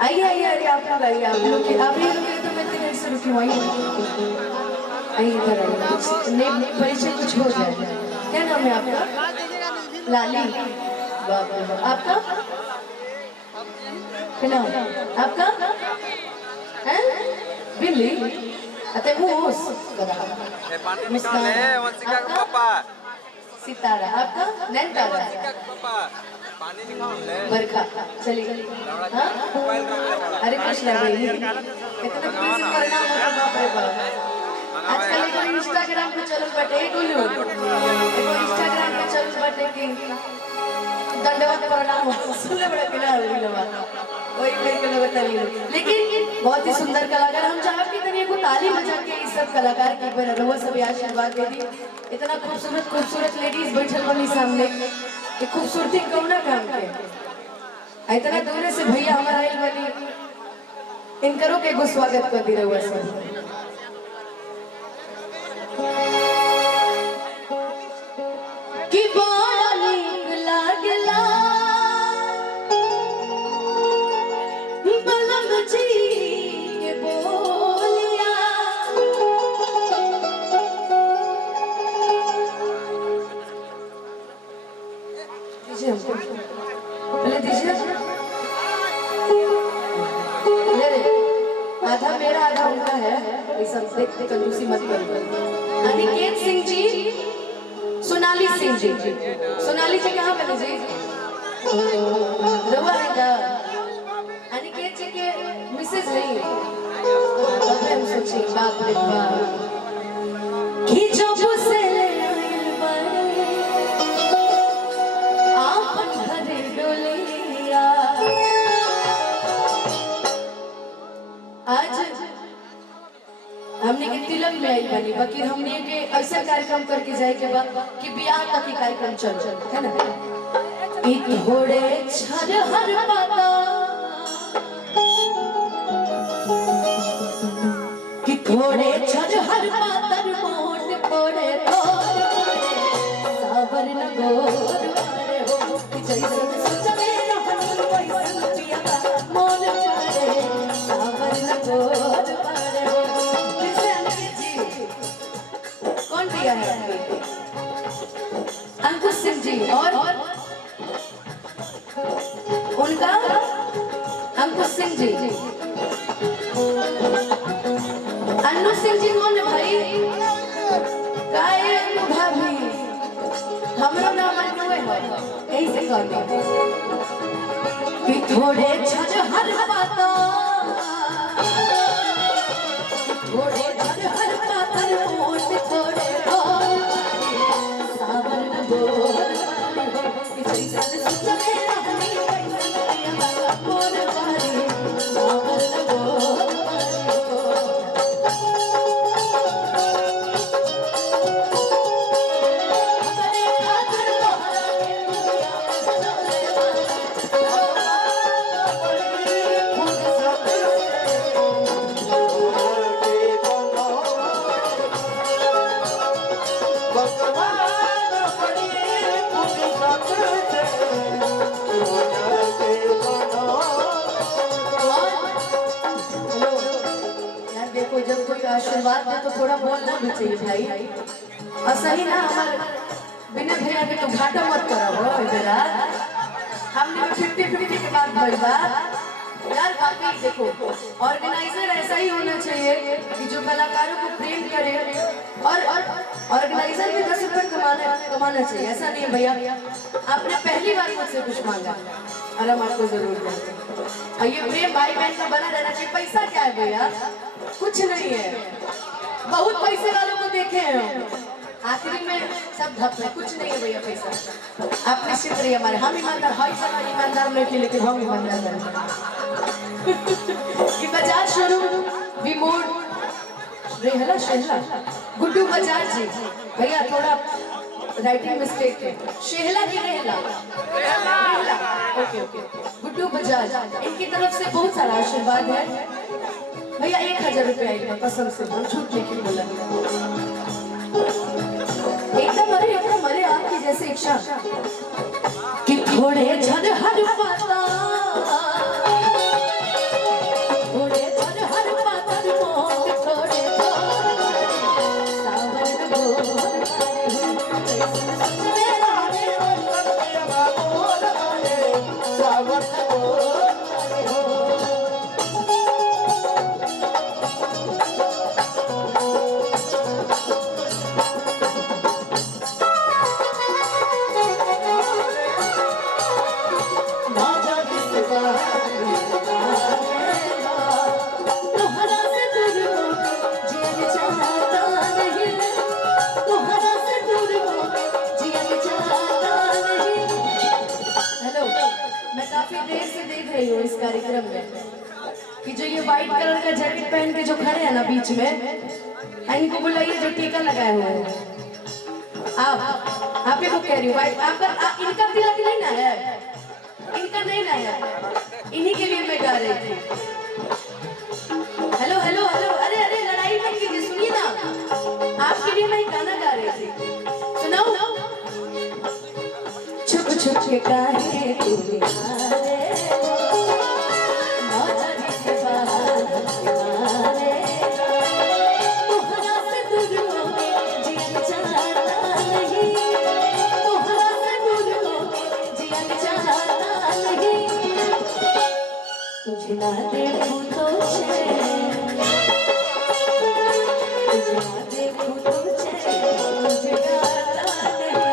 आइए आइए आइए, आप लोग आइए, आप लोग के तो मैं इतने देर से रुकी हूँ। आइए इधर आइए, नेम परिचय कुछ हो जाए। क्या नाम है आपका? लाली। आपका क्या नाम? आपका है? बिल्ली। अते मूस। मुस्कान। सितारा। आपका? नैनतारा। बरखा। चलिए। हाँ? अरे कृष्णा भाई, इतना प्लीज परिणाम होगा बाप रे बाप। आजकल एक इंस्टाग्राम पे चल बटे गुलू, एक इंस्टाग्राम पे चल बटे कि दंडवत परिणाम सुने बड़ा पिला हुआ वही मेरे को लगता है। लेकिन बहुत ही सुंदर कलाकार, हम चाहते हैं कि ताली बजा के इस सब कलाकार की पर रोज सभी आशीर्वाद दे दी। इतना खूबसूरत खूबसूरत लेडीज बैठल बनी सामने, ये खूबसूरती कौना काम के इतना दूर से भैया हमारा आइल बनी, इनकरो के गो स्वागत कर दी रहुआ सब। कि बड़ा नीक लागला बलम जी के बोलिया, दीजिए हमको, पहले दीजिए। आधा मेरा आधा उनका है, ये सब देखते कंजूसी मत करो। अनिकेत सिंह जी, सोनाली सिंह जी, सोनाली जी कहाँ बने जी? रवा है क्या? अनिकेत जी के मिसेज नहीं, हम सोचे बाप रे बाप कि जब से ले आइल बड़े आपन घरे डोलिया। आज हमने के तिलक में आई बनी, बाकी हमने के ऐसा कार्यक्रम करके जाए के बाद कि ब्याह तक की कार्यक्रम चल है ना। थोड़े छर हर पाता कि थोड़े छर हर पातर मोट पड़े सावर न गोर मारे हो कि जैसे सोचले रहन वैसन पिया मोल पड़े सावर न गोर मारे हो। किसे अंकित जी कौन दिया है? अंकुश सिंह जी और उनका अंकुश सिंह जी। अन्नू सिंह जी कौन है भाई? काय अन्नू भाभी, हमरो नाम अन्नू है, यही से कहते कि थोड़े छज हर पाता, थोड़े छज हर पाता मोट थोड़े और सावर न बोल कि जैसे सुचले रहनी वैसन बोल पारी सावर न बोल। जब कोई आशीर्वाद दे तो थोड़ा बोलना भी चाहिए भाई, और सही ना हमारे बिना भैया के तो घाटा मत करो इधर। हमने 50-50 के बाद भाई बात यार वाकई देखो, ऑर्गेनाइजर ऐसा ही होना चाहिए कि जो कलाकारों को प्रेम करे, और ऑर्गेनाइजर भी 10 रुपये कमाना चाहिए। ऐसा नहीं है भैया आपने पहली बार मुझसे कुछ मांगा और हम आपको जरूर देंगे, और ये प्रेम भाई बहन का बना रहना चाहिए। पैसा क्या है भैया? कुछ नहीं है, बहुत पैसे वालों को देखे हैं, आखिरी में सब धप है, कुछ नहीं है भैया पैसा। आप निश्चित रहिए हमारे, हम ईमानदार हाई सारा ईमानदार लेके, लेकिन हम ईमानदार कि बजाज शोरूम विमोड रेहला शेहला गुड्डू बजाज जी, भैया थोड़ा राइटिंग मिस्टेक है, शेहला की रेहला रेहला, ओके ओके, गुड्डू बजाज, इनकी तरफ से बहुत सारा आशीर्वाद है भैया। 1000 रुपये आएगा कसम से, झूठ नहीं बोला एकदम मरे आपकी जैसे इच्छा कि थोड़े झड़ हर पाता कि जो ये व्हाइट कलर का जैकेट पहन के जो खड़े हैं ना बीच में, इनको बुलाइए जो टीका लगाए हुए हैं। आप ही को कह रही हूँ भाई, इनका तिलक नहीं ना है, इनका नहीं ना है, इन्हीं के लिए मैं गा रही थी। हेलो हेलो हेलो, अरे अरे लड़ाई मत कीजिए, सुनिए ना, आपके लिए मैं गाना गा रही थी, सुनाओ। छुप छुप के काहे तू निहारे, नौजवानी से बाहर निहारे, तोहरा से दूर होके जियन चाहता नहीं, तोहरा से दूर होके जियन चाहता नहीं, तुझे ना देखूं तो चैन, तुझे ना देखूं तो चैन मुझे आता नहीं।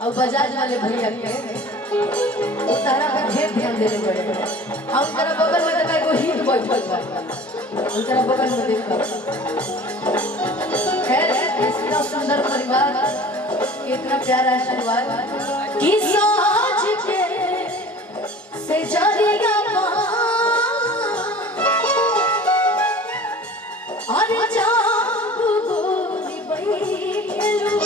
और बजाज वाले भैया के तारा पे ढेर ध्यान देने पड़े, और तेरा बगल में देखा कोई हिट बैठल बा, तेरा बगल में देखा। खैर इतना सुंदर परिवार, इतना प्यारा आशीर्वाद कि साज के से जारिया अरे जाबू गोरी बैठलू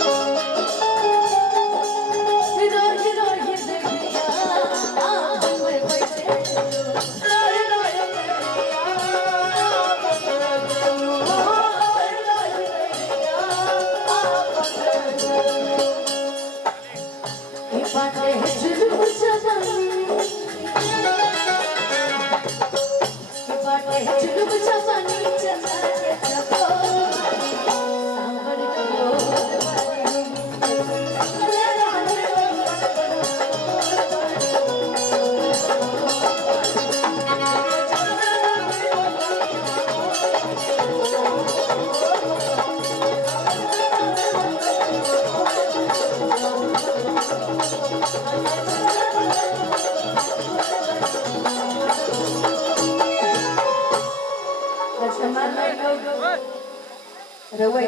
रवै